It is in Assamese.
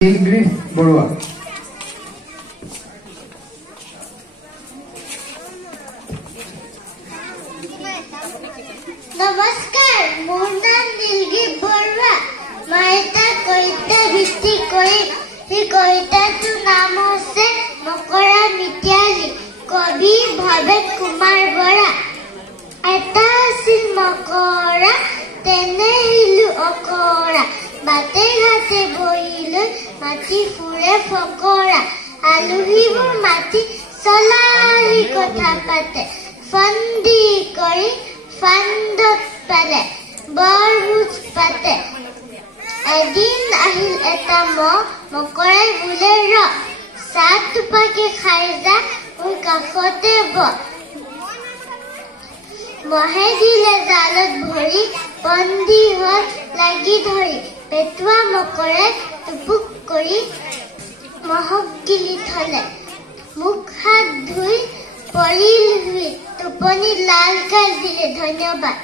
নীলগ্ৰীভ বৰুৱা। নমস্কাৰ, মোৰ নাম নীলগ্ৰীভ বৰুৱা। মই এটা কবিতা সৃষ্টি কৰিম। সেই কবিতাটোৰ নাম হৈছে মকৰা মিতিয়ালী। কবি ভৱেশ কুমাৰ বৰা। এটা আছিল মকৰা, তেনে শিলো অকৰা, বাটে ঘাটে বহি লৈ মাটি ফুৰে ফকৰা। আলহীবোৰ মাতি চলাহী কথা পাতে, ফন্দি কৰি ফান্দত পালে, বৰভোজ পাতে। এদিন আহিল এটা মকৰাই বোলে ৰ, চাহ টোপাকে খাই যা, মোৰ কাষতে ব। মহে দিলে জালত ভৰি, বন্দী হ'ল লাগি ধৰি। পেটুৱা মকৰাই টুপুক কৰি মহক গিলি থলে। মুখ হাত ধুই পৰিল শুই, টোপনি লাল কাল দিলে। ধন্যবাদ।